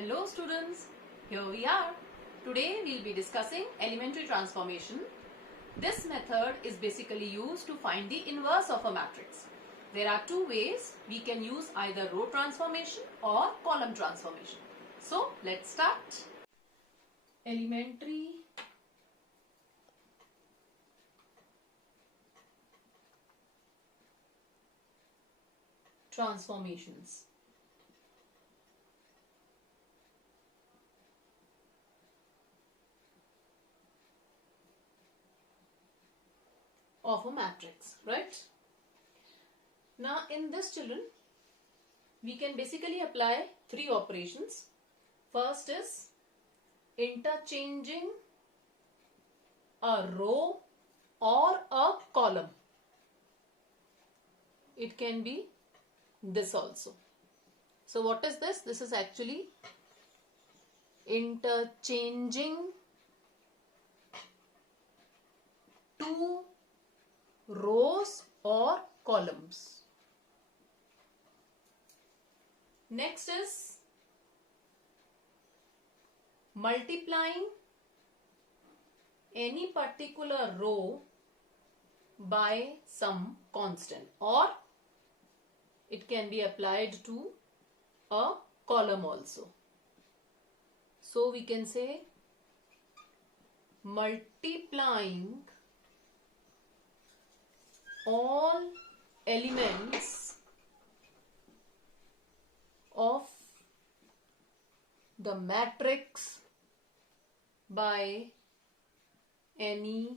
Hello students, here we are. Today we will be discussing elementary transformation. This method is basically used to find the inverse of a matrix. There are two ways. We can use either row transformation or column transformation. So let's start. Elementary transformations. Of a matrix, right? Now in this, children, we can basically apply three operations. First is interchanging a row or a column. It can be this also. So what is this? This is actually interchanging two rows or columns. Next is multiplying any particular row by some constant, or it can be applied to a column also. So we can say multiplying all elements of the matrix by any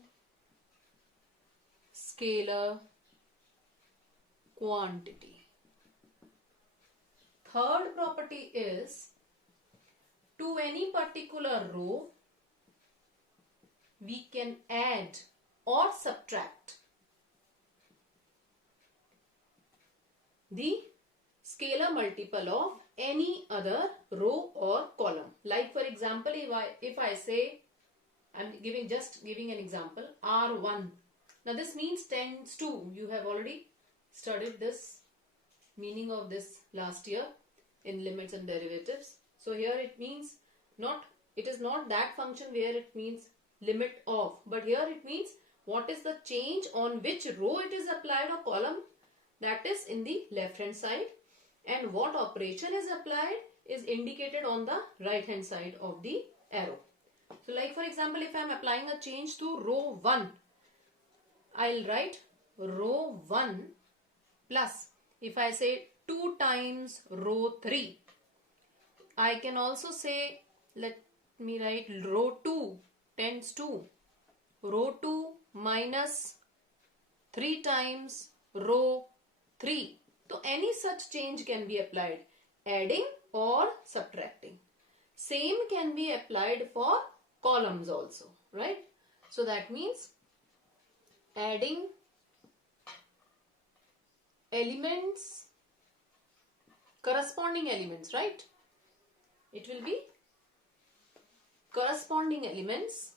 scalar quantity. Third property is to any particular row we can add or subtract the scalar multiple of any other row or column. Like for example, if I say, I'm giving an example, R1. Now this means tends to. You have already studied this meaning of this last year in limits and derivatives. So here it means it is not that function where it means limit of, but here it means what is the change on which row it is applied or column, that is in the left hand side, and what operation is applied is indicated on the right hand side of the arrow. So like for example, if I am applying a change to row 1, I'll write row 1 plus, if I say 2 times row 3, I can also say, let me write row 2 tends to row 2 minus 3 times row 3. So any such change can be applied, adding or subtracting. Same can be applied for columns also, right? So that means adding elements, corresponding elements, right? It will be corresponding elements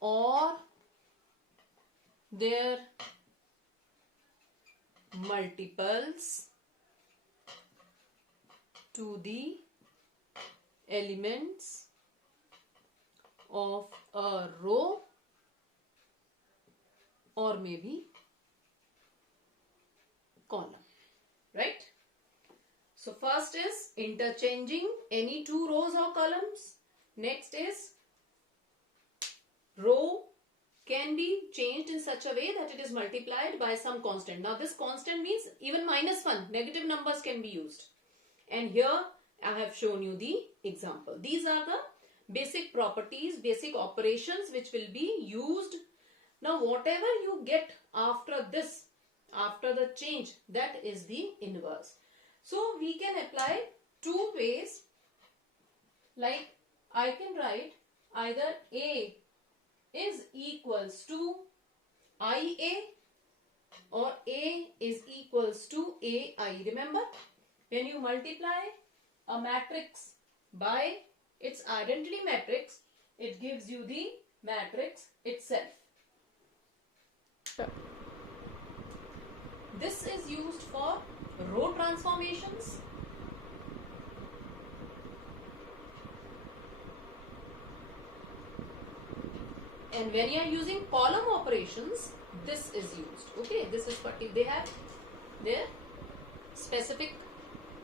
or their multiples to the elements of a row or maybe column, right? So first is interchanging any two rows or columns. Next is row can be changed in such a way that it is multiplied by some constant. Now this constant means even -1, negative numbers can be used. And here I have shown you the example. These are the basic properties, basic operations which will be used. Now whatever you get after this, after the change, that is the inverse. So we can apply two ways. Like I can write either A is equals to IA or A is equals to AI. Remember, when you multiply a matrix by its identity matrix, it gives you the matrix itself. This is used for row transformations. And when you are using column operations, this is used. Okay, this is particular. They have their specific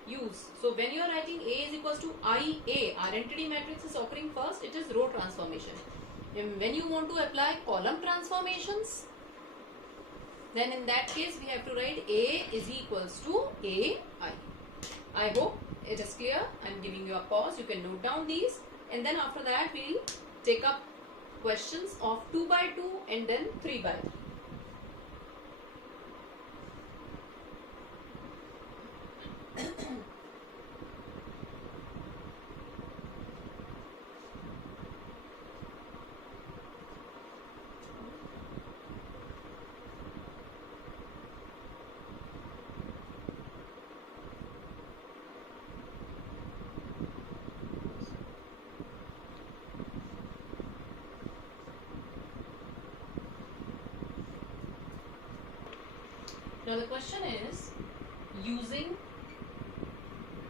use. So when you are writing A is equals to IA, identity matrix is occurring first. It is row transformation. And when you want to apply column transformations, then in that case we have to write A is equals to AI. I hope it is clear. I am giving you a pause. You can note down these, and then after that we will take up questions of 2 by 2 and then 3 by 3. Now the question is, using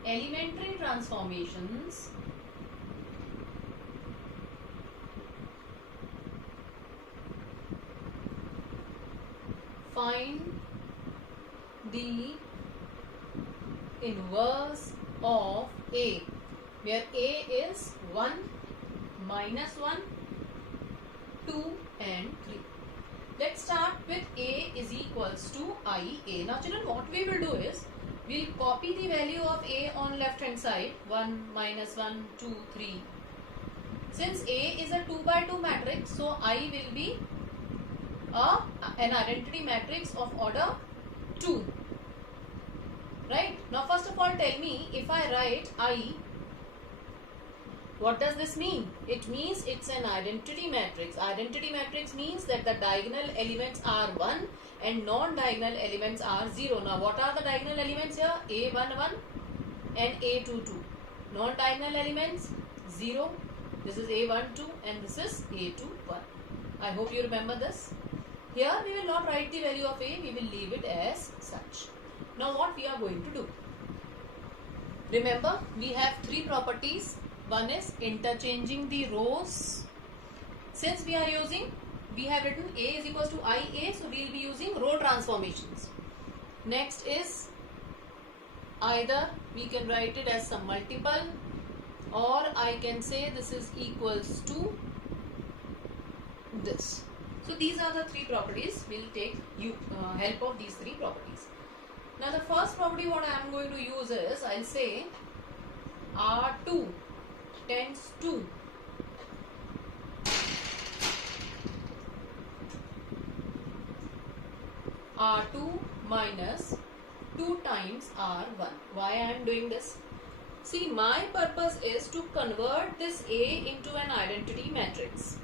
elementary transformations, find the inverse of A, where A is 1, -1, 2 and 3. Let's start with A is equals to IA. Now children, what we will do is, we will copy the value of A on left hand side, 1, -1, 2, 3. Since A is a 2 by 2 matrix, so I will be an identity matrix of order 2. Right? Now first of all tell me, if I write I, what does this mean? It means it's an identity matrix. Identity matrix means that the diagonal elements are 1 and non-diagonal elements are 0. Now what are the diagonal elements here? A11 and A22. Non-diagonal elements 0. This is A12 and this is A21. I hope you remember this. Here we will not write the value of A, we will leave it as such. Now what we are going to do? Remember, we have 3 properties. One is interchanging the rows. Since we have written A is equals to IA, so we will be using row transformations. Next is, either we can write it as some multiple, or I can say this is equals to this. So these are the 3 properties. We will take help of these 3 properties. Now the first property what I am going to use is, I will say R2 tends to R2 minus 2 times R1. Why I am doing this? See, my purpose is to convert this A into an identity matrix.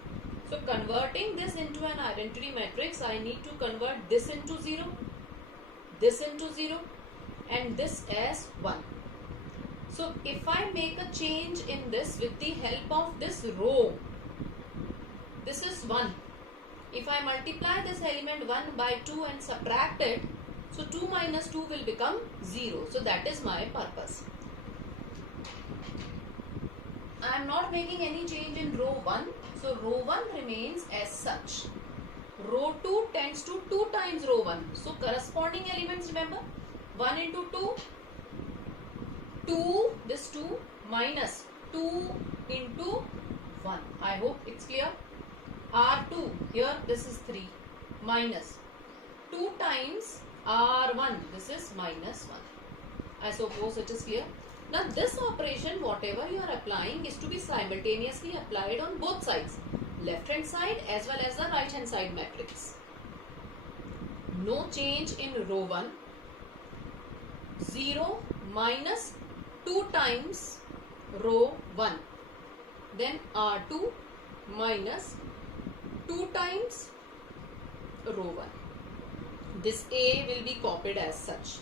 So converting this into an identity matrix, I need to convert this into 0, this into 0 and this as 1. So if I make a change in this with the help of this row, this is 1. If I multiply this element 1 by 2 and subtract it, so 2 minus 2 will become 0. So that is my purpose. I am not making any change in row 1. So row 1 remains as such. Row 2 tends to 2 times row 1. So corresponding elements, remember, 1 into 2, 2, this 2 minus 2 into 1. I hope it's clear. R2, here this is 3 minus 2 times R1, this is minus 1. I suppose it is clear. Now this operation, whatever you are applying, is to be simultaneously applied on both sides, left hand side as well as the right hand side matrix. No change in row 1. 0 minus 2 times row 1. Then R2 minus 2 times row 1. This A will be copied as such.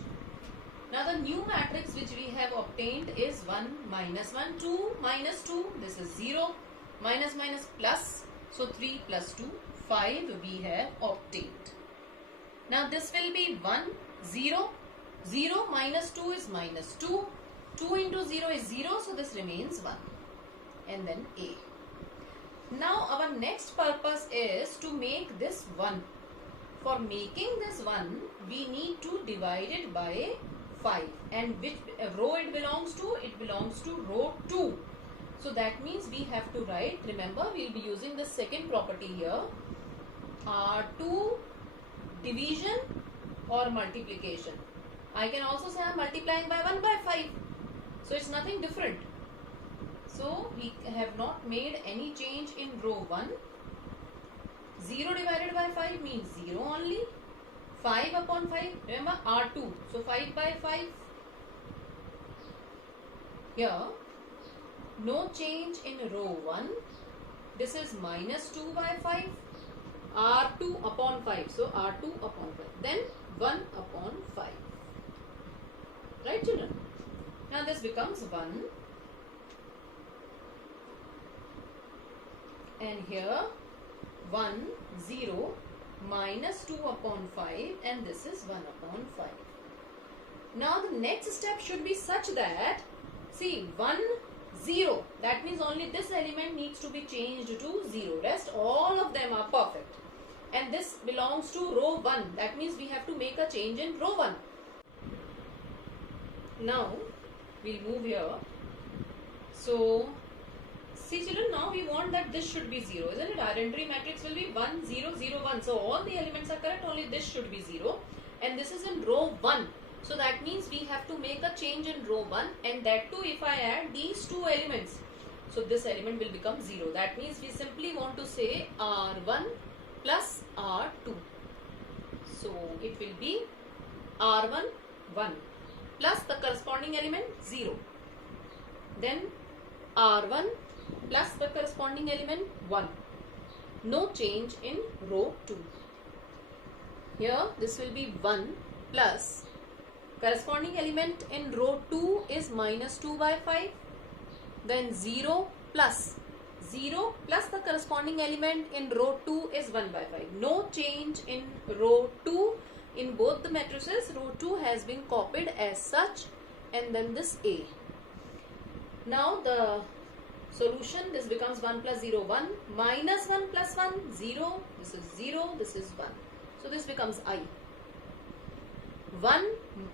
Now the new matrix which we have obtained is 1 minus 1, 2 minus 2, this is 0, minus minus plus, so 3 plus 2, 5 we have obtained. Now this will be 1, 0. 0 minus 2 is minus 2. 2 into 0 is 0, so this remains 1. And then A. Now our next purpose is to make this 1. For making this 1, we need to divide it by 5. And which row it belongs to? It belongs to row 2. So that means we have to write, remember we will be using the second property here, R2 division or multiplication. I can also say I am multiplying by 1 by 5. So it's nothing different. So we have not made any change in row 1. 0 divided by 5 means 0 only. 5 upon 5, remember R2. So 5 by 5. Here, no change in row 1. This is minus 2 by 5. R2 upon 5. So R2 upon 5. Then 1 upon 5. Right, children? Now this becomes 1. And here 1, 0, minus 2 upon 5, and this is 1 upon 5. Now the next step should be such that, see, 1, 0, that means only this element needs to be changed to 0. Rest all of them are perfect. And this belongs to row 1. That means we have to make a change in row 1. Now we'll move here. So see children, now we want that this should be 0, isn't it? Identity matrix will be 1, 0, 0, 1. So all the elements are correct, only this should be 0. And this is in row 1. So that means we have to make a change in row 1, and that too if I add these two elements. So this element will become 0. That means we simply want to say R1 plus R2. So it will be R1, 1 plus the corresponding element 0. Then R1 plus the corresponding element 1. No change in row 2. Here this will be 1 plus corresponding element in row 2 is minus 2 by 5. Then 0 plus the corresponding element in row 2 is 1 by 5. No change in row 2. In both the matrices, row 2 has been copied as such, and then this A. Now the solution, this becomes 1 plus 0, 1, minus 1 plus 1, 0, this is 0, this is 1. So this becomes I. 1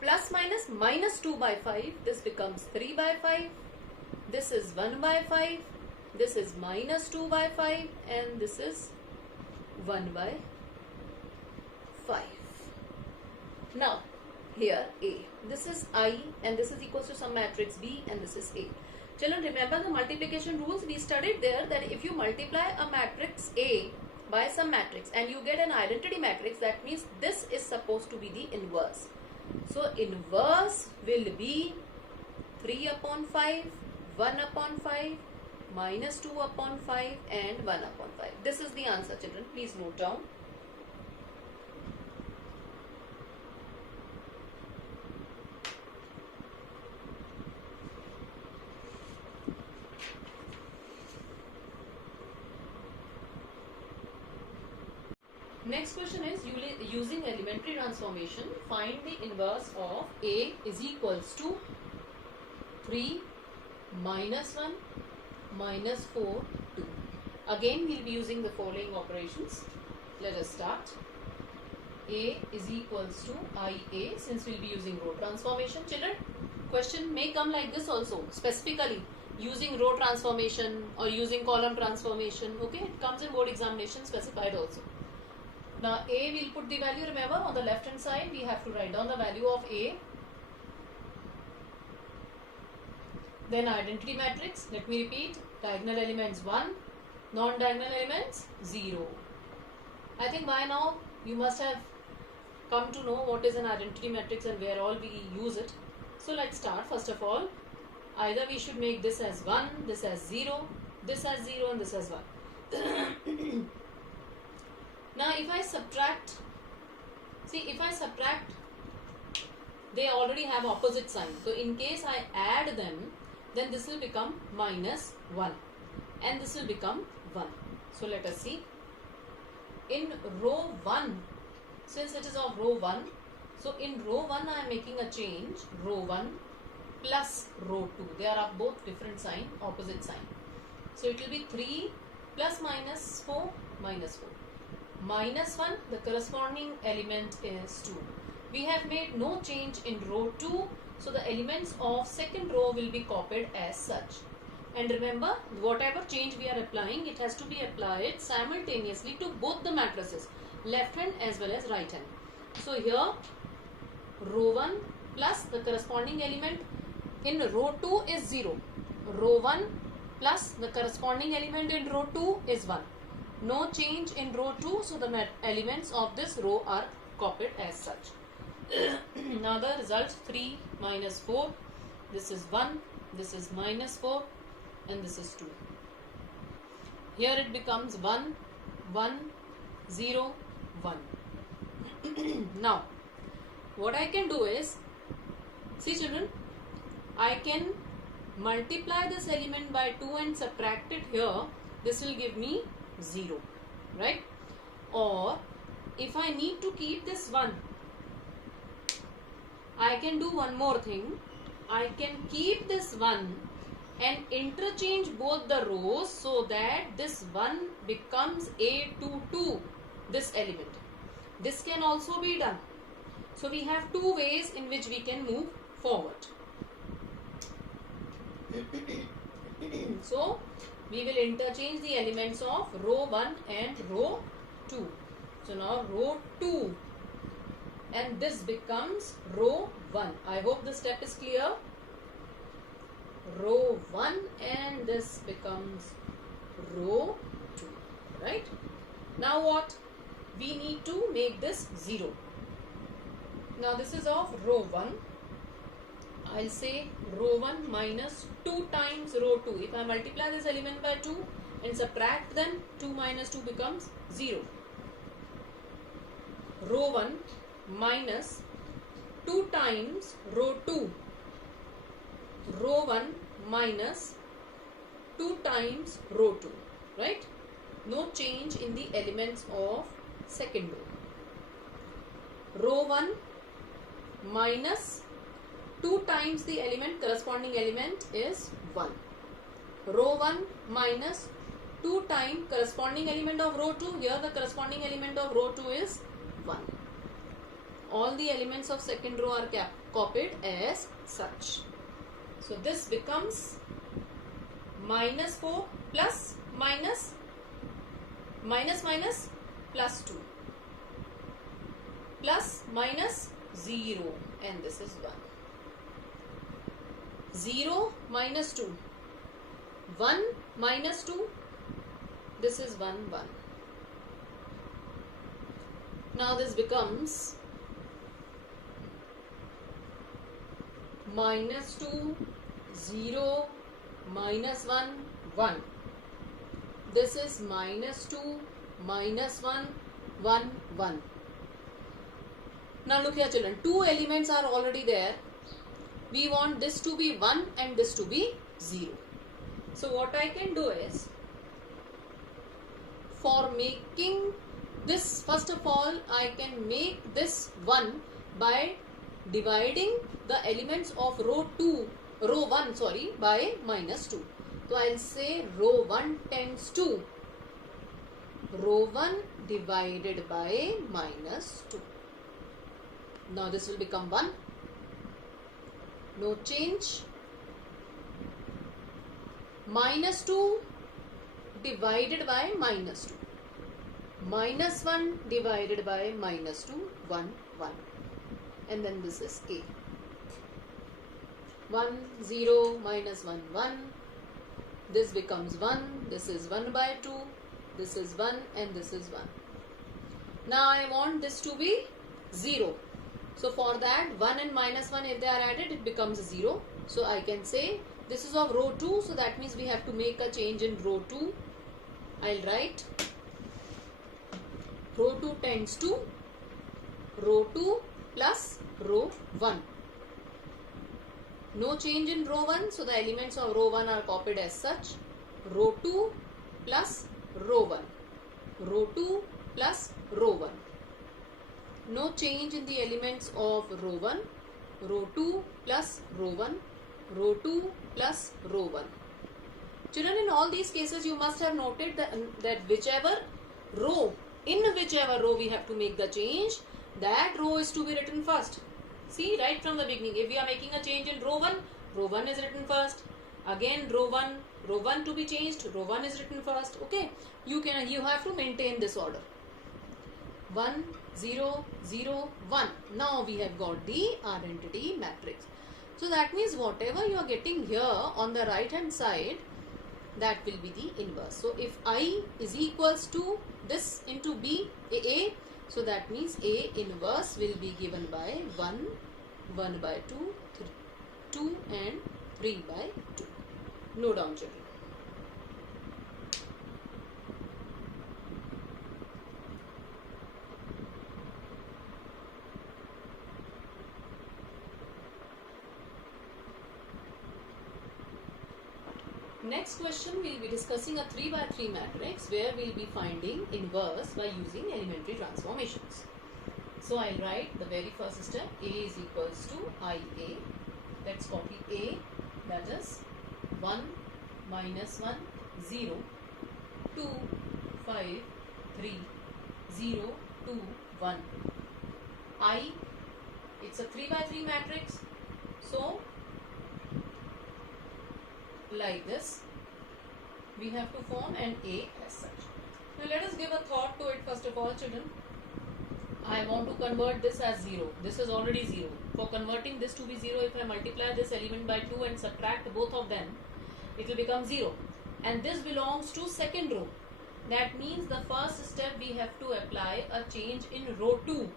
plus minus, minus 2 by 5, this becomes 3 by 5, this is 1 by 5, this is minus 2 by 5, and this is 1 by 5. Now here A, this is I and this is equals to some matrix B and this is A. Children, remember the multiplication rules we studied there, that if you multiply a matrix A by some matrix and you get an identity matrix, that means this is supposed to be the inverse. So inverse will be 3 upon 5, 1 upon 5, minus 2 upon 5 and 1 upon 5. This is the answer, children. Please note down. Next question is, using elementary transformation, find the inverse of A is equals to 3 minus 1 minus 4 2. Again we will be using the following operations. Let us start. A is equals to IA, since we will be using row transformation. Children, question may come like this also, specifically using row transformation or using column transformation. Okay, it comes in board examination specified also. Now A, we'll put the value, remember on the left hand side we have to write down the value of A. Then identity matrix, let me repeat, diagonal elements 1, non-diagonal elements 0. I think by now you must have come to know what is an identity matrix and where all we use it. So let's start. First of all, either we should make this as 1, this as 0, this as 0 and this as 1. Now if I subtract, see if I subtract, they already have opposite sign. So in case I add them, then this will become minus 1 and this will become 1. So let us see. In row 1, since it is of row 1, so in row 1 I am making a change, row 1 plus row 2. They are of both different sign, opposite sign. So it will be 3 plus minus 4 minus 4. Minus 1, the corresponding element is 2. We have made no change in row 2, so the elements of second row will be copied as such. And remember, whatever change we are applying, it has to be applied simultaneously to both the matrices, left hand as well as right hand. So here, row 1 plus the corresponding element in row 2 is 0. Row 1 plus the corresponding element in row 2 is 1. No change in row 2, so the elements of this row are copied as such. Now the results 3 minus 4, this is 1, this is minus 4 and this is 2. Here it becomes 1, 1, 0, 1. Now what I can do is, see children, I can multiply this element by 2 and subtract it here. This will give me 0, right? Or if I need to keep this 1, I can do one more thing. I can keep this 1 and interchange both the rows so that this 1 becomes A22, this element. This can also be done. So we have two ways in which we can move forward. So we will interchange the elements of row 1 and row 2. So now row 2 and this becomes row 1. I hope the step is clear. Row 1 and this becomes row 2, right? Now what? We need to make this 0. Now this is of row 1. I'll say row 1 minus 2 times row 2. If I multiply this element by 2 and subtract, then 2 minus 2 becomes 0. Row 1 minus 2 times row 2. Row 1 minus 2 times row 2, right? No change in the elements of second row. Row 1 minus 2 times the element, corresponding element is 1. Row 1 minus 2 times corresponding element of row 2. Here the corresponding element of row 2 is 1. All the elements of second row are copied as such. So this becomes minus 4 plus minus plus 2 plus minus 0 and this is 1. 0 minus 2, 1 minus 2, this is 1, 1. Now this becomes minus 2, 0, minus 1, 1. This is minus 2, minus 1, 1, 1. Now look here children, two elements are already there. We want this to be 1 and this to be 0. So what I can do is, for making this, first of all, I can make this 1 by dividing the elements of row 1 by minus 2. So I'll say row 1 tends to row 1 divided by minus 2. Now this will become 1. No change. Minus 2 divided by minus 2. Minus 1 divided by minus 2, 1, 1. And then this is A. 1, 0, minus 1, 1. This becomes 1. This is 1 by 2. This is 1 and this is 1. Now I want this to be 0. So for that, 1 and minus 1, if they are added, it becomes 0. So I can say this is of row 2. So that means we have to make a change in row 2. I'll write row 2 tends to row 2 plus row 1. No change in row 1. So the elements of row 1 are copied as such. Row 2 plus row 1. Row 2 plus row 1. no change in the elements of row 1, row 2 plus row 1, row 2 plus row 1. Children, in all these cases you must have noted that whichever row, in whichever row we have to make the change, that row is to be written first. See, right from the beginning, if we are making a change in row 1 is written first. Again row 1 to be changed, row 1 is written first. Okay, you have to maintain this order. 1, 0, 0, 1. Now we have got the identity matrix. So that means whatever you are getting here on the right hand side, that will be the inverse. So if I is equals to this into B, A, so that means A inverse will be given by 1, 1 by 2, 2 and 3 by 2. Note down, children. Next question, we will be discussing a 3 by 3 matrix where we will be finding inverse by using elementary transformations. So I will write the very first step. A is equals to IA. Let's copy A, that is 1, minus 1, 0, 2, 5, 3, 0, 2, 1. I, it's a 3 by 3 matrix. So like this, we have to form an A as such. Now let us give a thought to it first of all, children. I want to convert this as 0. This is already 0. For converting this to be 0, if I multiply this element by 2 and subtract both of them, it will become 0. And this belongs to second row. That means the first step we have to apply a change in row 2.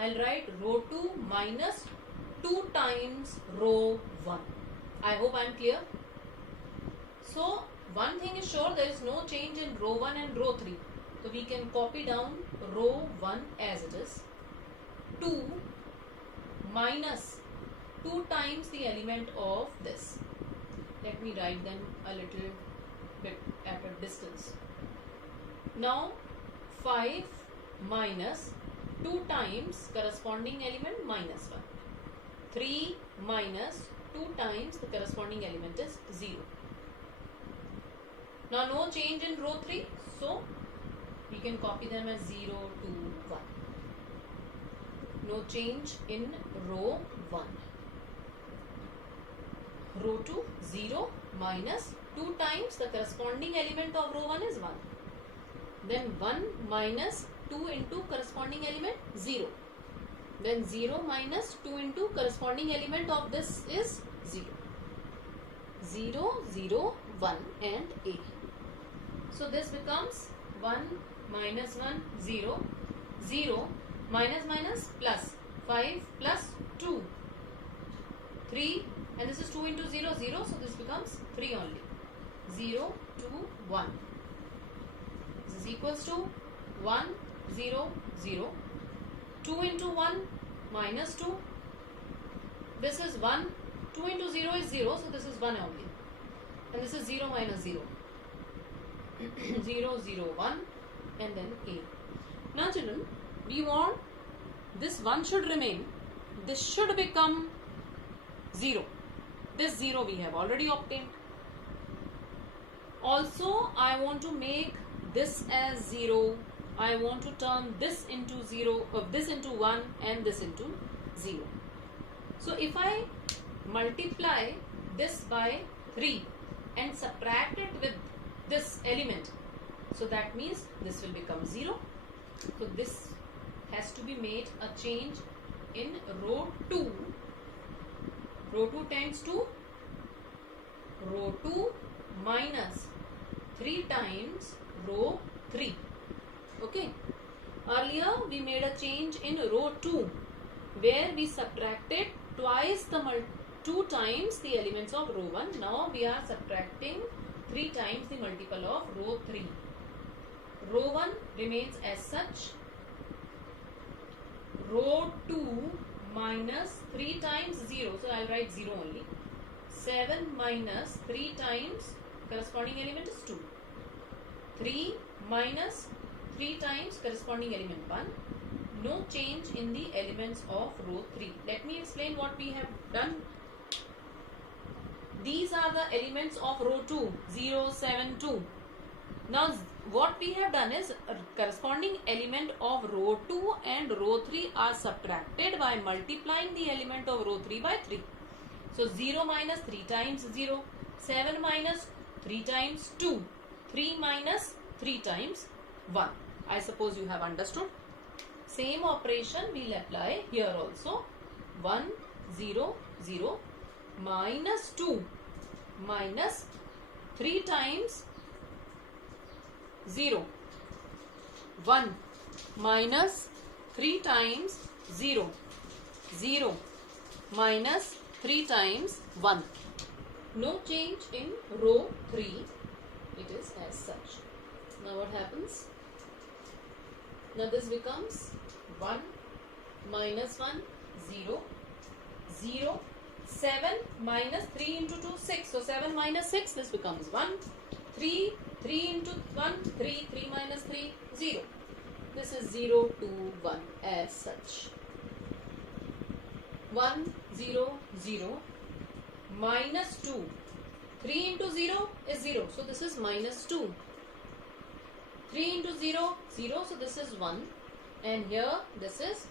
I'll write row 2 minus 2 times row 1. I hope I am clear. So one thing is sure, there is no change in row 1 and row 3. So we can copy down row 1 as it is. 2 minus 2 times the element of this. Let me write them a little bit at a distance. Now 5 minus 2 times corresponding element minus 1. 3 minus 2 times the corresponding element is 0. Now no change in row 3, so we can copy them as 0, 2, 1. No change in row 1. Row 2, 0 minus 2 times the corresponding element of row 1 is 1. Then 1 minus 2 into corresponding element 0. Then 0 minus 2 into corresponding element of this is 0. 0, 0, 1 and A. So this becomes 1 minus 1, 0, 0, minus minus plus 5 plus 2, 3, and this is 2 into 0, 0, so this becomes 3 only. 0, 2, 1. This is equals to 1, 0, 0. 2 into 1 minus 2. This is 1. 2 into 0 is 0, so this is 1 only. And this is 0 minus 0. 0, 0, 1 and then A. Now children, we want this 1 should remain. This should become 0. This 0 we have already obtained. Also, I want to make this as 0. I want to turn this into 0, this into 1 and this into 0. So if I multiply this by 3 and subtract it with this element, so that means this will become 0. So this has to be made a change in row 2. Row 2 tends to row 2 minus 3 times row 3. Okay. Earlier we made a change in row 2 where we subtracted twice the 2 times the elements of row 1. Now we are subtracting 3 times the multiple of row 3. Row 1 remains as such. Row 2 minus 3 times 0. So I will write 0 only. 7 minus 3 times corresponding element is 2. 3 minus 3 times corresponding element 1. no change in the elements of row 3. Let me explain what we have done. These are the elements of row 2, 0, 7, 2. Now what we have done is corresponding element of row 2 and row 3 are subtracted by multiplying the element of row 3 by 3. So 0 minus 3 times 0, 7 minus 3 times 2, 3 minus 3 times 1. I suppose you have understood. Same operation we will apply here also. 1, 0, 0 minus 2 minus 3 times 0. 1 minus 3 times 0. 0 minus 3 times 1. No change in row 3. It is as such. Now what happens? Now this becomes 1 minus 1, 0, 0, 7 minus 3 into 2, 6. So 7 minus 6, this becomes 1. 3, 3 into 1, 3, 3 minus 3, 0. This is 0, 2, 1 as such. 1, 0, 0 minus 2. 3 into 0 is 0. So this is minus 2. 3 into 0, 0. So this is 1. And here this is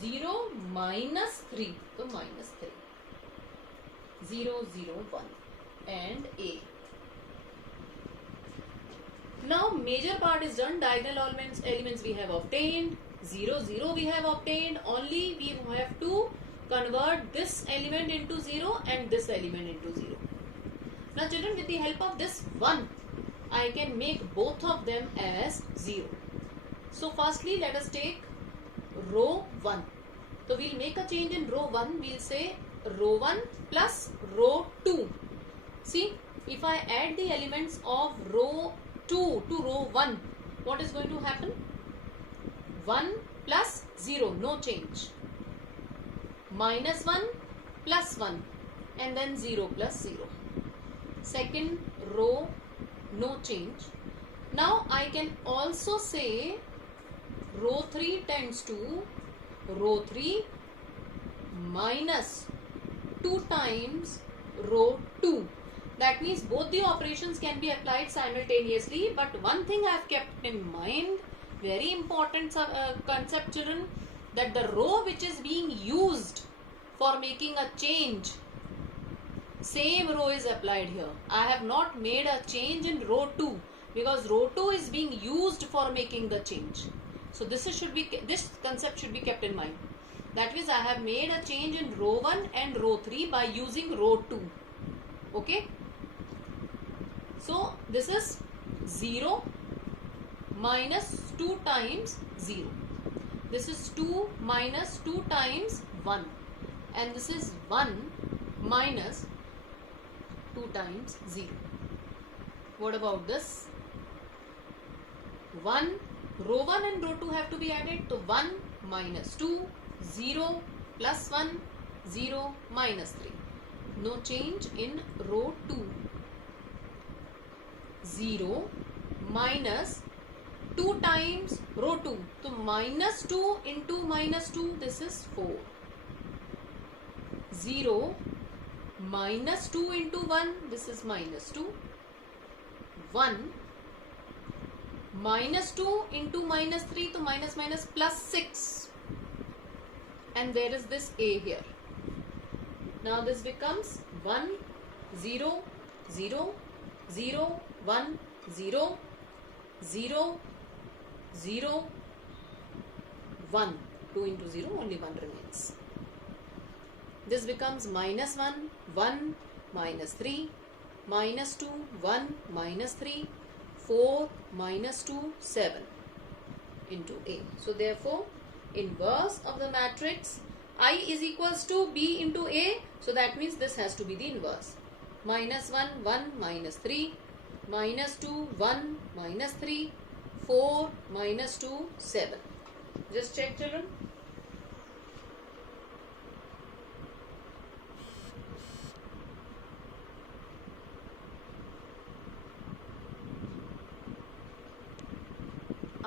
0 minus 3. So minus 3. 0, 0, 1. And A. Now major part is done. Diagonal elements we have obtained. 0, 0 we have obtained. Only we have to convert this element into 0 and this element into 0. Now children, with the help of this 1, I can make both of them as 0. So firstly let us take row 1. So we will make a change in row 1. We will say row 1 plus row 2. See, if I add the elements of row 2 to row 1, what is going to happen? 1 plus 0, no change. Minus 1 plus 1 and then 0 plus 0. Second row, no change. Now I can also say row 3 tends to row 3 minus 2 times row 2. That means both the operations can be applied simultaneously, but one thing I have kept in mind, very important concept children, that the row which is being used for making a change, same row is applied here. I have not made a change in row 2 because row 2 is being used for making the change. So this concept should be kept in mind. That means I have made a change in row 1 and row 3 by using row 2. Okay. So this is 0 minus 2 times 0. This is 2 minus 2 times 1. And this is 1 minus 2 times 0. What about this? 1, row 1 and row 2 have to be added. So 1 minus 2, 0 plus 1, 0 minus 3. No change in row 2. 0 minus 2 times row 2. So minus 2 into minus 2, this is 4. 0 minus 2 into 1, this is minus 2. 1 minus 2 into minus 3, so minus minus plus 6. And there is this A here. Now this becomes 1, 0, 0, 0, 1, 0, 0, 0, 1. 2 into 0, only 1 remains. This becomes minus 1, 1, minus 3, minus 2, 1, minus 3, 4, minus 2, 7 into A. So therefore, inverse of the matrix I is equals to B into A. So that means this has to be the inverse. Minus 1, 1, minus 3, minus 2, 1, minus 3, 4, minus 2, 7. Just check children.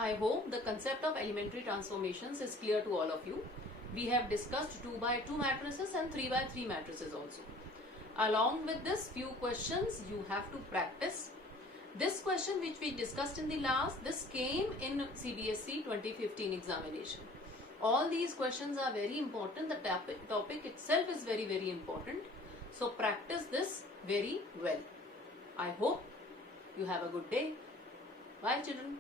I hope the concept of elementary transformations is clear to all of you. We have discussed 2 by 2 matrices and 3 by 3 matrices also. Along with this, few questions you have to practice. This question which we discussed in the last, this came in CBSE 2015 examination. All these questions are very important. The topic itself is very, very important. So practice this very well. I hope you have a good day. Bye children.